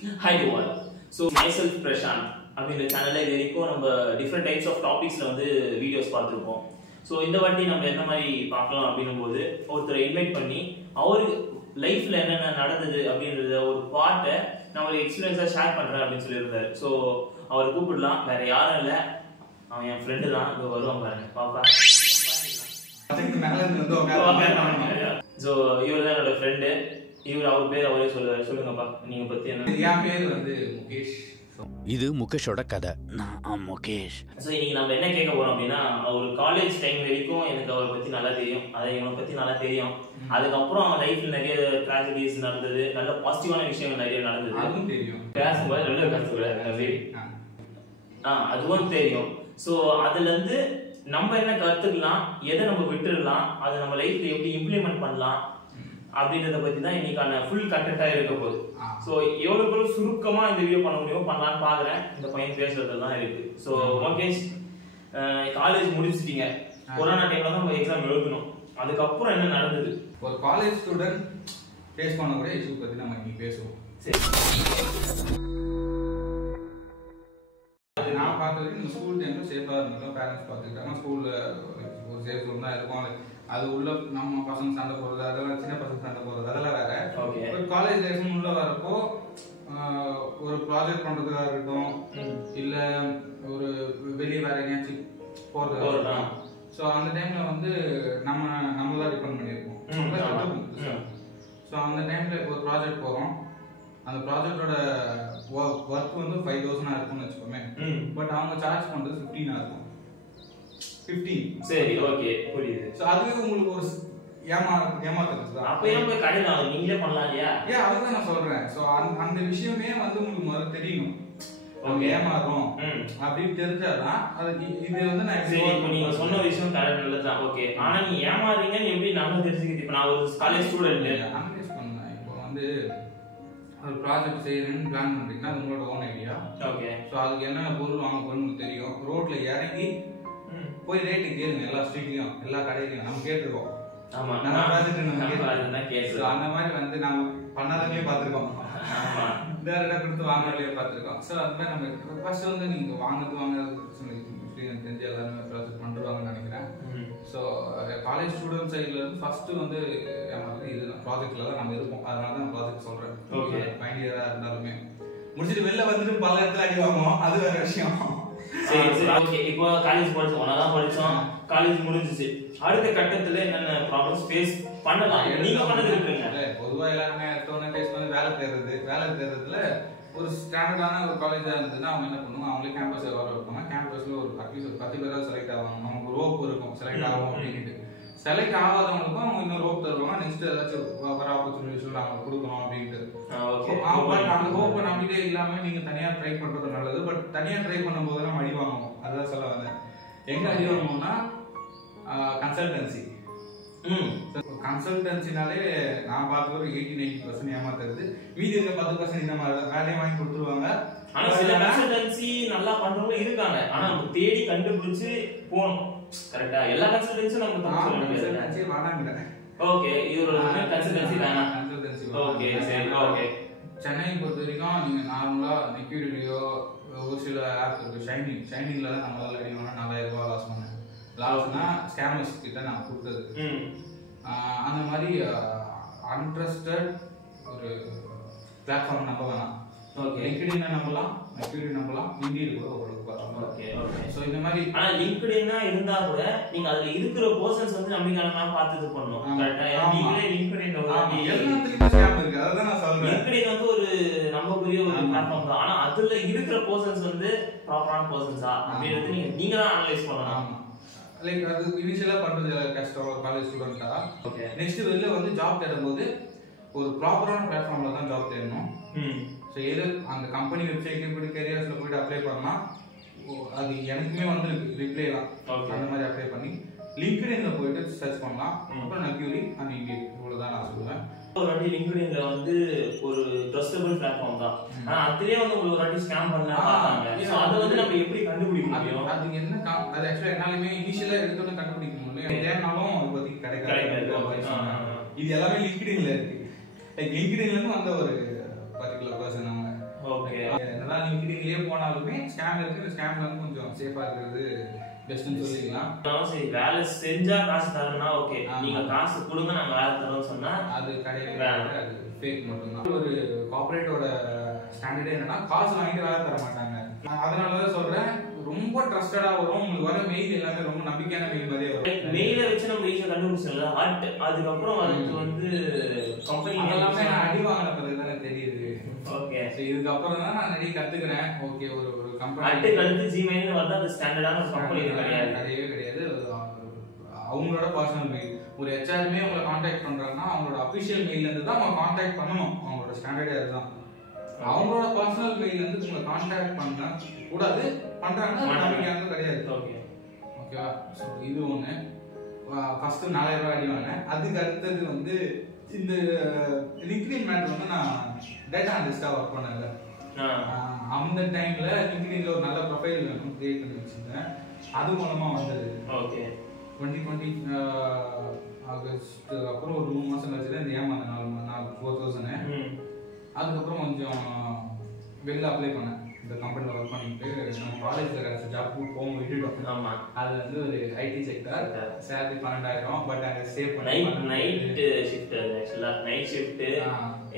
Hi everyone. So myself Prashant. அப்படின்ற சேனல்ல இது வரைக்கும் நம்ம டிஃப்ரெண்ட் டைப்ஸ் ஆஃப் டாபிக்ஸ்ல வந்து வீடியோஸ் பார்த்துருப்போம். ஸோ இந்த வாட்டி நம்ம என்ன மாதிரி பார்க்கலாம் அப்படின்னும் போது ஒருத்தரை இன்வைட் பண்ணி அவரு லைஃப்ல என்னென்ன நடந்தது அப்படின்றத ஒரு பார்ட்டை நான் ஒரு எக்ஸ்பீரியன்ஸாக ஷேர் பண்றேன் அப்படின்னு சொல்லியிருந்தாரு. ஸோ அவரை கூப்பிடலாம், வேற யாரும் இல்லை, அவன் என் ஃப்ரெண்டு தான். இங்கே வருவான் பாருங்க, பாப்பா. ஸோ இவர் தான் என்னோட ஃப்ரெண்டு. அவர் பேர் அவரே சொல்லுங்கப்பா. நீங்க பத்தி என்ன? என் பேர் வந்து முகேஷ். இது முகேஷோட கதை. நான் முகேஷ். ஸோ இன்னைக்கு நம்ம என்ன கேட்க போறோம் அப்படின்னா, ஒரு காலேஜ் டைம் வரைக்கும் எனக்கு அவரை பத்தி நல்லா தெரியும், அதை இவனை பத்தி நல்லா தெரியும். அதுக்கப்புறம் அவன் லைஃப்ல நிறைய ட்ராஜடிஸ் நடந்தது, நல்ல பாசிட்டிவான விஷயங்கள் நிறைய நடந்தது. அதுவும் தெரியும். பேசும்போது நல்ல பேசக்கூடாது, அதுவும் தெரியும். ஸோ அதுல இருந்து நம்ம என்ன கத்துக்கலாம், எதை நம்ம விட்டுடலாம், அதை நம்ம லைஃப்ல எப்படி இம்ப்ளிமெண்ட் பண்ணலாம் அப்படின்றத பத்தி தான் இன்னைக்கான ஃபுல் கண்டென்ட்டா இருக்க போகுது. ஸோ எவ்வளவு சுருக்கமா இந்த வீடியோ பண்ண முடியுமோ பண்ணலான்னு பாக்குறேன். இந்த பையன் பேசுறதுலாம் இருக்கு. ஸோ முகேஷ், காலேஜ் முடிச்சிட்டீங்க, கொரோனா டைம்ல தான் உங்க எக்ஸாம் எழுதணும், அதுக்கப்புறம் என்ன நடந்தது? ஒரு காலேஜ் ஸ்டூடெண்ட் ஃபேஸ் பண்ணக்கூடிய இஷ்யூ பத்தி நம்ம இன்னைக்கு பேசுவோம். சரி, நான் பார்த்தது இந்த ஸ்கூல் டைம்ல சேஃபா இருந்தோம். பேரண்ட்ஸ் பார்த்துக்கிட்டாங்க, ஸ்கூல்ல ஒரு சேஃப் ரூம் தான் இருக்கும். அது உள்ள நம்ம பசங்க சண்டை போடுறது, அதெல்லாம் சின்ன பசங்க சண்டை போடுறது, அதெல்லாம் வேற. ஒரு காலேஜ் லைஃப் உள்ள வரப்போ ஒரு ப்ராஜெக்ட் பண்றதுக்காக இருக்கட்டும், இல்ல ஒரு வெளியே வேற எங்கேயாச்சும் போறதுக்காக. ஸோ அந்த டைம்ல வந்து நம்ம தான் டிபெண்ட் பண்ணியிருக்கோம். ஸோ அந்த டைம்ல ஒரு ப்ராஜெக்ட் போறோம், அந்த ப்ராஜெக்டோட ஒர்க் வந்து 5000 இருக்கும்னு வச்சுக்கோமே. பட் அவங்க சார்ஜ் பண்றது 15 இருக்கும். 15. சரி, ஓகே, புரியுது. சோ அதுவே உங்களுக்கு ஒரு ஏமாத்துறது. அப்ப ஏன் போய் கடையில நீங்களே பண்ணலாம் இல்லையா? அதுதான் நான் சொல்றேன். சோ அந்த விஷயமே வந்து உங்களுக்கு முதல்ல தெரியணும். அவங்க ஏமாறுறோம் அப்படின்னு தெரிஞ்சாதான் அது. இது வந்து நான் சரி, இப்போ நீங்க சொன்ன விஷயம் கரெக்ட், நல்லதுதான். ஓகே, ஆனா நீங்க ஏமாறீங்கன்னு எப்படி நானும் தெரிஞ்சுக்கிட்டு? இப்போ நான் ஒரு காலேஜ் ஸ்டூடெண்ட் அனலைஸ் பண்ணேன். இப்போ வந்து ஒரு ப்ராஜெக்ட் செய்யணும்னு பிளான் பண்றீங்கன்னா அது உங்களோட ஓன் ஐடியா. ஓகே. ஸோ அதுக்கு என்ன பொருள் வாங்க போறோம்னு தெரியும். ரோட்ல இறங்கி போய் ரேட்டு கேளுங்க, எல்லா ஸ்ட்ரீட்லயும் எல்லா கடையிலயும் நம்ம கேட்டுருக்கோம். ஆமா, நம்ம ப்ராஜெக்ட் அந்த மாதிரி வந்து நம்ம பண்ணாதே பார்த்துருக்கோம், டேரக்டா கொடுத்து வாங்குறதுலயே பார்த்துருக்கோம். ஸோ அது மாதிரி நம்ம ஃபர்ஸ்ட் வந்து நீங்க வாங்குறது தெரிஞ்சு எல்லாருமே ப்ராஜெக்ட் பண்ணுவாங்கன்னு நினைக்கிறேன். ஸோ காலேஜ் ஸ்டூடெண்ட் சைட்ல இருந்து ஃபர்ஸ்ட் வந்து ஏமாறது இதுதான். ப்ராஜெக்ட்ல தான் நம்ம இருப்போம், அதனால தான் ப்ராஜெக்ட் சொல்றேன். ஓகே, ஃபைனல் இயரா இருந்தாலுமே முடிச்சுட்டு வெளில வந்துட்டு பல இடத்துல அடி வாங்குவோம், அது வேற விஷயம். சரி சரி, ஓகே. இப்போ காலேஜ் படிச்சோம், ஒன்னாதான் படிச்சோம், காலேஜ் முடிஞ்சிச்சு. அடுத்த கட்டத்துல என்னென்ன ப்ராப்ளம்ஸ் ஃபேஸ் பண்ணலாம், நீங்க பண்ணது இருக்குங்க? பொதுவா எல்லாருமே அடுத்தவொடனே ஃபேஸ் பண்ணி வேலை தேடுறதுல ஒரு ஸ்டாண்டர்டான ஒரு காலேஜா இருந்ததுன்னா அவங்க என்ன பண்ணுவாங்க, அவங்களே கேம்பஸ் வர வைப்பாங்க. கேம்பஸ்ல ஒரு அட்லீஸ்ட் ஒரு 10 பேராவது செலக்ட் ஆவாங்க. நமக்கு ரோப் இருக்கும் செலக்ட் ஆகும் அப்படின்ட்டு. செலக்ட் ஆகாதவங்களுக்கும் அவங்க இன்னும் ரோப் தருவாங்க. நெக்ஸ்ட் ஏதாச்சும் வர ஆப்பர்ச்சுனிட்டிஸ் அவங்க கொடுக்கணும் அப்படின்ட்டு. அந்த ஹோப்பை நம்பிட்டே இல்லாம நீங்க தனியா ட்ரை பண்றது நல்லது. பட் தனியா ட்ரை பண்ணும் போதெல்லாம் அடி வாங்குவோம். அதுதான் சொல்ல வந்தேன். எங்க அடி வாங்குவோம்னா கன்சல்டன்சி. கன்சல்டன்சினாலே நான் பார்த்து ஒரு 80-90% ஏமாத்துறது. மீதி இருக்க 10% இந்த மாதிரி வேலையை வாங்கி கொடுத்துருவாங்க. ஆனா சில கன்சல்டன்சி நல்லா பண்றவங்க இருக்காங்க, ஆனா நம்ம தேடி கண்டுபிடிச்சு போகணும். கரெக்டா? எல்லா கன்சல்டன்சியும் நம்ம கன்சல்டன்சி வேணாங்கிறேன். ஓகே, இவரோட கன்சல்டன்சி வேணாம். கன்சல்டன்சி ஓகே, சரி, ஓகே. சென்னை பொறுத்த வரைக்கும் நீங்க நார்மலா லிக்விடிட்டியோ ஒரு சில ஆப் இருக்கு, ஷைனிங்ல தான் நம்மளால அடிக்கணும்னா 4000 ரூபாய் லாஸ் பண்ணேன். லாஸ்னா ஸ்கேமர்ஸ் கிட்ட நான் கொடுத்தது. அந்த மாதிரி அன்ட்ரஸ்டட் ஒரு பிளாட்ஃபார்ம் நம்ப வேணாம். லிங்க்டின் நம்பலாம், இண்டீட் கூட உங்களுக்கு வரலாம். Okay, okay. சோ இந்த மாதிரி ஆனா லிங்க்டின் இருந்தா கூட நீங்க அதுல இருக்கிற பர்சன்ஸ் வந்து நம்பிக்கையானவங்களா பார்த்து இது பண்ணணும். கரெக்ட்டா? நீங்களே லிங்க்டின் எல்லாத்துலயும் ஸ்கேம் இருக்கு, அத நான் சொல்றேன். லிங்க்டின் வந்து ஒரு நம்பக்கூடிய ஒரு பிளாட்ஃபார்ம் தான். ஆனா அதுல இருக்கிற பர்சன்ஸ் வந்து ப்ராப்பரான பர்சன்ஸா அப்படின்றது நீங்க தான் அனலைஸ் பண்ணணும். லைக் அது இனிஷியலா பண்றது கஷ்டம் ஒரு காலேஜ் ஸ்டூடெண்டா. ஓகே. நெக்ஸ்ட் வெளில வந்து ஜாப் தேடும்போது ஒரு ப்ராப்பரான பிளாட்ஃபார்ம்ல தான் ஜாப் தேடணும். ஸோ எது அந்த கம்பெனி வெப்சைட்ல போய் கேரியர்ஸ்ல போயிட்டு அப்ளை பண்ணா அது எனக்குமே வந்து ரிப்ளைலாம் அந்த மாதிரி அப்ளை பண்ணி லிங்க்டின்ல போயிட்டு சர்ச் பண்ணலாம். அப்புறம் நக்யூரி அண்ட் இண்டீட், இவ்வளவுதான் நான் சொல்லுவேன். ஒரு வாட்டி லிங்க்டின்ல வந்து ஒரு ட்ரஸ்டபிள் பிளாட்ஃபார்ம் தான், ஆனா அதுலயே வந்து உங்களுக்கு ஒரு வாட்டி ஸ்கேம் பண்ணா பார்த்தாங்க. சோ அத வந்து நம்ம எப்படி கண்டுபிடிக்க முடியும்? அது என்ன அது ஆக்சுவலா என்னாலுமே இனிஷியலா எடுத்தோன்னு கண்டுபிடிக்க முடியல. தேடினாலும் அது பத்தி கிடைக்காது. இது எல்லாமே லிங்க்டின்ல இருக்கு. லைக் லிங்க்டின்ல இருந்து வந்த ஒரு பர்టిక్యులர் பர்சன் அவங்க ஓகே. என்னதான் லிங்க்டின்லயே போனாலுமே ஸ்கேம் இருக்கு. இந்த ஸ்கேம்ல வந்து கொஞ்சம் சேஃபா இருக்கிறது பெஸ்ட்னு சொல்லிக்கலாம். சரி, வேலை செஞ்சா காசு தரணும்னா ஓகே, நீங்க காசு கொடுங்க நாங்க வேலை தரோம்னு சொன்னா அது கிடையவே அது ஃபேக் மட்டும்தான். ஒரு கார்ப்பரேட்டோட ஸ்டாண்டர்டே என்னன்னா காசு வாங்கிட்டு வேலை தர மாட்டாங்க. நான் அதனாலதான் சொல்றேன், ரொம்ப ட்ரஸ்டடா வரும். உங்களுக்கு வர மெயில் எல்லாமே ரொம்ப நம்பிக்கையான மெயில் மாதிரியே வரும். மெயில வச்சு நம்ம ஈஸியா கண்டுபிடிச்சிடலாம். அதுக்கப்புறம் அதுக்கு வந்து கம்பெனி எல்லாமே நான் அடி வாங்கின பிறகு தானே தெரியுது. ஓகே, சோ இதுக்கப்புறம் தான் நான் நிறைய கத்துக்கிறேன். ஓகே, ஒரு கம்பெனி அட்டு கழுத்து ஜிமெயில் வந்து அது ஸ்டாண்டர்டான ஒரு கம்பெனி கிடையாது. அவங்களோட பர்சனல் மெயில். ஒரு ஹெச்ஆர்மே உங்களை கான்டாக்ட் பண்றாங்கன்னா அவங்களோட அபிஷியல் மெயில்ல இருந்து தான் அவங்க கான்டாக்ட் பண்ணணும். அவங்களோட ஸ்டாண்டர்டே அதுதான். அவங்களோட பர்சனல் மெயில் வந்து உங்களை கான்டாக்ட் பண்ண கூடாது. பண்றாங்கன்னா நம்பிக்கையானது கிடையாது. ஓகேவா? ஸோ இது ஒன்று. ஃபர்ஸ்ட் 4000 ரூபாய் அடி வாங்கினேன். அதுக்கு அடுத்தது வந்து இந்த லிங்க்டின் மேட்டர் வந்து நான் டேட்டா அனலிஸ்டா ஒர்க் பண்ணல. அந்த டைம்ல லிங்க்டின்ல ஒரு நல்ல ப்ரொஃபைல் வேணும் கிரியேட் பண்ணி வச்சிருந்தேன். அது மூலமா வந்தது. ஓகே, 2020 ஆகஸ்ட் அப்புறம் ஒரு 3 மாசம் கழிச்சு இந்த ஏமாந்த 4000. அதுக்கப்புறம் கொஞ்சம் வெளில அப்ளை பண்ணேன். இந்த கம்பெனில ஒர்க் பண்ணிட்டு நம்ம காலேஜ்ல கிடைச்ச ஜாப் போக விட்டுட்டோம். ஆமா, அது வந்து ஒரு ஐடி செக்டர். சேலரி 12,000. பட் அங்க சேவ் பண்ணி நைட் ஷிஃப்ட். அது ஆக்சுவலா நைட் ஷிஃப்ட்.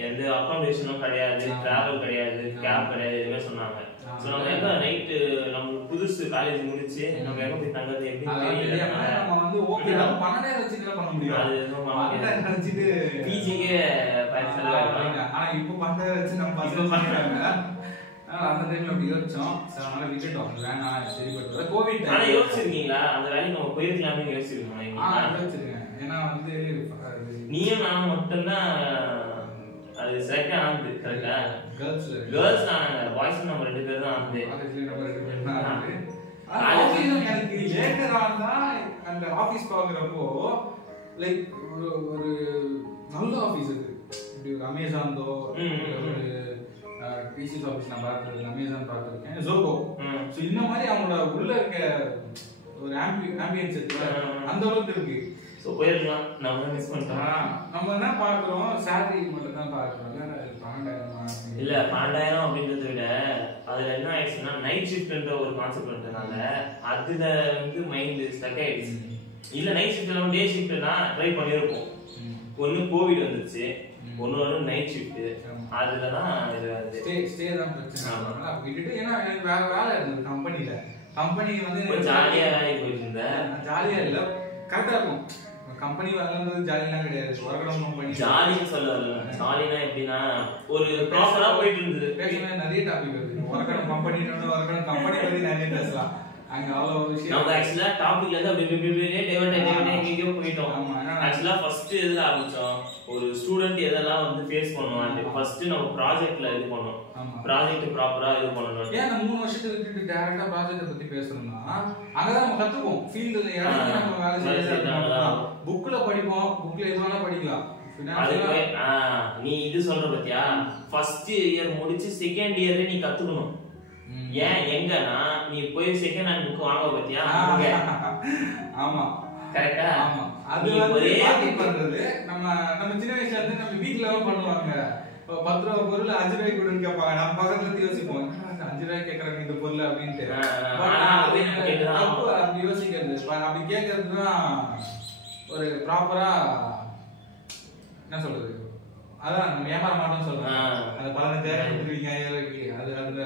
எந்த அகாமடேஷனும் கிடையாது, டிராவல் கிடையாது, கேப் கிடையாது, எதுவுமே சொன்னாங்க. சோ நம்ம எங்க நைட் நம்ம புதுசு காலேஜ் முடிச்சு நம்ம எங்க போய் தங்கறது எப்படி தெரியல. நம்ம வந்து ஓகே நம்ம 12,000 வச்சு என்ன பண்ண முடியும்? அது நினைச்சிட்டு பிஜிக்கே பைசா. ஆனா இப்போ 12,000 வச்சு நம்ம பசங்க பண்ணிட்டாங்க. அந்த டைம்ல அப்படி யோசிச்சோம். அதனால விட்டுட்டோம். வேணாம், சரி பட்டு கோவிட் டைம். ஆனா யோசிச்சிருக்கீங்களா அந்த வேலைக்கு நம்ம போயிருக்கலாம்னு யோசிச்சிருக்கீங்களா? யோசிச்சிருக்கேன். ஏன்னா வந்து நீயும் நானும் மட்டும்தான் அது செலக்ட் ஆனது. கரெக்டா? கேர்ள்ஸ் ஆனாங்க, பாய்ஸ் நம்ம 2 பேர் தான் ஆனது. காலேஜ்ல நம்ம 2 பேர் தான் ஆனது. எனக்கு லேட்டர் ஆன் தான் அந்த ஆபீஸ் பாக்குறப்போ லைக் ஒரு நல்ல ஆபீஸ் இருக்கு. இப்படி ஒரு அமேசான்தோ ஒரு பிசிஸ் ஆபீஸ் நான் பார்த்துருக்கேன், அமேசான் பார்த்துருக்கேன், ஜோகோ. ஸோ இந்த மாதிரி அவங்களோட உள்ள இருக்க ஒரு ஆம்பியன்ஸ் இருக்கு, அந்த அளவுக்கு இருக்கு. ஸோ போயிருக்கலாம், நம்ம மிஸ் பண்ணிட்டோம். நம்ம என்ன பார்க்குறோம், சேலரி மட்டும் தான் பார்க்குறோம். இல்ல 12,000 அப்படின்றத விட அதுல என்ன ஆயிடுச்சுன்னா நைட் ஷிஃப்ட்ன்ற ஒரு கான்செப்ட் வந்ததுனால அதுல வந்து மைண்ட் ஸ்டக் ஆயிடுச்சு. இல்ல நைட் ஷிஃப்ட்ல டே ஷிஃப்ட்னா ட்ரை பண்ணிருப்போம். ஒன்னு கோவிட் வந்துச்சு, ஒன்னு நைட் ஷிஃப்ட். அதுலதான் ஸ்டே தான் பிரச்சனை. விட்டுட்டு ஏன்னா எனக்கு வேற வேலை இருந்தது கம்பெனில. கம்பெனி வந்து ஜாலியா போயிட்டு இருந்தேன். ஜாலியா இல்ல, கரெக்டா இருக்கும். கம்பெனி வரலன்றது ஜாலிலாம் கிடையாது. வரகடம் கம்பெனி ஜாலின்னு சொல்லல. ஜாலினா எப்படின்னா ஒரு ப்ராப்பரா போயிட்டு இருந்தது. பேசினா நிறைய டாபிக் வருது. வரகடம் கம்பெனின்னு வரகடம் கம்பெனி பத்தி நிறைய பேசலாம். அங்க அவ்வளவு விஷயம். நம்ம ஆக்சுவலா டாபிக்ல இருந்து அப்படியே டெவலப் எங்கேயோ போயிட்டோம். ஆக்சுவலா ஃபர்ஸ்ட் எதுல ஆரம்பிச்சோம், ஒரு ஸ்டூடெண்ட் எதெல்லாம் வந்து ஃபேஸ் பண்ணுவாங்க. ஃபர்ஸ்ட் நம்ம ப்ராஜெக்ட்ல இது பண்ணோம். ப்ராஜெக்ட் ப்ராப்பரா இது பண்ணணும். ஏன் அந்த 3 வருஷத்துக்கு விட்டுட்டு டைரக்டா ப்ராஜெக்ட் பத்தி பேசணும்னா அங்கதான் நம்ம கத்துப்போம். ஃபீல்ட்ல இறங்கி நம்ம வேலை செய்யலாம். புக்ல படிப்போம், புக்ல எது வேணா படிக்கலாம். நீ இது சொல்ற பத்தியா, ஃபர்ஸ்ட் இயர் முடிச்சு செகண்ட் இயர்ல நீ கத்துக்கணும். ஏன் எங்கன்னா நீ போய் செகண்ட் ஹேண்ட் புக் வாங்க பத்தியா? ஆமா, கரெக்ட்டா? ஆமா. அது வந்து மார்க்கெட் பண்றது நம்ம சின்ன வயசுல இருந்து நம்ம வீட்ல பண்ணுவாங்க. 10 ரூபாய் பொருள் 5 ரூபாய் கொடுன்னு கேட்பாங்க. நம்ம பக்கத்துல இருந்து யோசிப்போம், 5 ரூபாய் கேக்குறாங்க இந்த பொருள் அப்படின்ட்டு. அப்படி யோசிக்கிறது, அப்படி கேட்கறதுதான் ஒரு ப்ராப்பரா என்ன சொல்றது, அதான் நம்ம ஏமாற மாட்டோம்னு சொல்றேன். அந்த 15,000 கொடுத்துருவீங்க 5,000 ரூபாய்க்கு. அது அந்த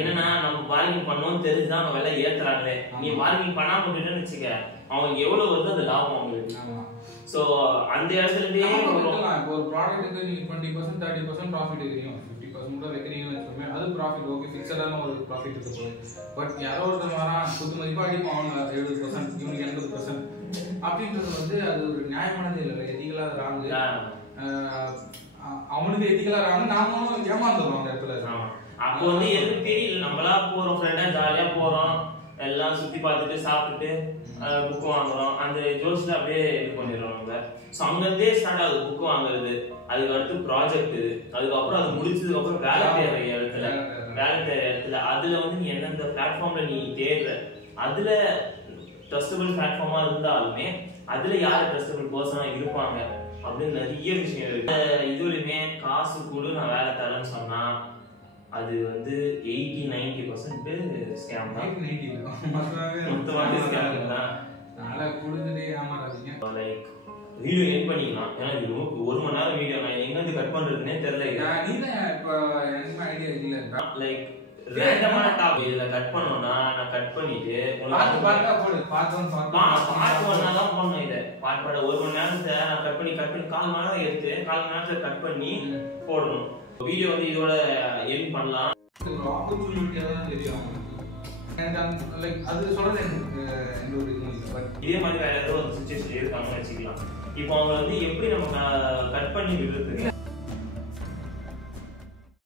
என்னன்னா நம்ம பார்கிங் பண்ணோம்னு தெரிஞ்சுதான் அவங்க விலை ஏத்துறாங்களே. நீ பார்கிங் பண்ணாம விட்டுட்டேன்னு வச்சுக்க, அவங்க எவ்வளவு வருது அது லாபம் அவங்களுக்கு. சோ அந்த இடத்துல இப்போ ஒரு ப்ராடக்ட்டுக்கு நீங்க 20% 30% ப்ராஃபிட் எடுக்கிறீங்க, 50% கூட வைக்கிறீங்கன்னு வச்சுக்கோங்க, அது ப்ராஃபிட். ஓகே, ஃபிக்ஸடான ஒரு ப்ராஃபிட் இருக்கு போகுது. பட் யாரோ ஒருத்தர் வரான் குத்து மதிப்பா அடிப்போம், அவங்க 70%, இவனுக்கு 80% அப்படின்றது வந்து அது ஒரு நியாயமானது இல்லை. எதிகளா ராங்கு, அவனுக்கு எதிகளா ராங்கு, நாமளும் ஏமாந்துடுறோம் அந்த இடத்துல. அப்போ வந்து எதுவும் தெரியல, நம்மளா போறோம், ஃப்ரெண்டா ஜாலியா போறோம், எல்லாம் சுத்தி பார்த்துட்டு சாப்பிட்டுட்டு புக் வாங்குறோம். அந்த ஜோஷ்ல அப்படியே இது பண்ணிடுறோம் நம்ம. ஸோ அங்கிருந்தே ஸ்டார்ட் ஆகுது புக் வாங்குறது. அதுக்கு அடுத்து ப்ராஜெக்ட், அதுக்கப்புறம் அது முடிச்சதுக்கு அப்புறம் வேலை தேவை இடத்துல அதுல வந்து நீ எந்தெந்த பிளாட்ஃபார்ம்ல நீ தேடுற, அதுல ட்ரஸ்டபிள் பிளாட்ஃபார்மா இருந்தாலுமே அதுல யாரு ட்ரஸ்டபிள் பர்சனா இருப்பாங்க அப்படின்னு நிறைய விஷயம் இருக்கு. இதுலயுமே காசு கூட நான் வேலை தரேன்னு சொன்னா அது வந்து 80-90% ஸ்கேம் தான். 80-90 மொத்தமாவே ஸ்கேம் தான். நாளை கொடுத்துட்டு ஏமாறாதீங்க. லைக் வீடியோ எட் பண்ணிக்கலாம். ஏன்னா இது 1 மணி நேரம் வீடியோ நான் எங்கேருந்து கட் பண்றதுன்னே தெரியல. நீதான் இப்போ எனக்கு ஐடியா இல்லை. லைக் ரேண்டமான டாபிக் இதுல கட் பண்ணோம்னா நான் கட் பண்ணிட்டு பார்த்து போடு. பார்ட் 1 தான் பண்ணணும். இதை பார்ட் 1 மணி நேரத்தை நான் கட் பண்ணி 4 மணி நேரம் எடுத்து 4 மணி நேரத்தை கட் பண்ணி போடணும். வீடியோ வந்து இதோட எடிட் பண்ணலாம். ஒரு ஆப்பர்ச்சுனிட்டியாக தான் தெரியும் எனக்கு. லைக் அது சொல்றது எனக்கு எந்த ஒரு இதுவும் இல்லை. பட் இதே மாதிரி வேற ஏதோ ஒரு சுச்சுவேஷன் இருக்காங்கன்னு வச்சுக்கலாம். இப்போ அவங்க வந்து எப்படி நம்ம கட் பண்ணி விடுறது?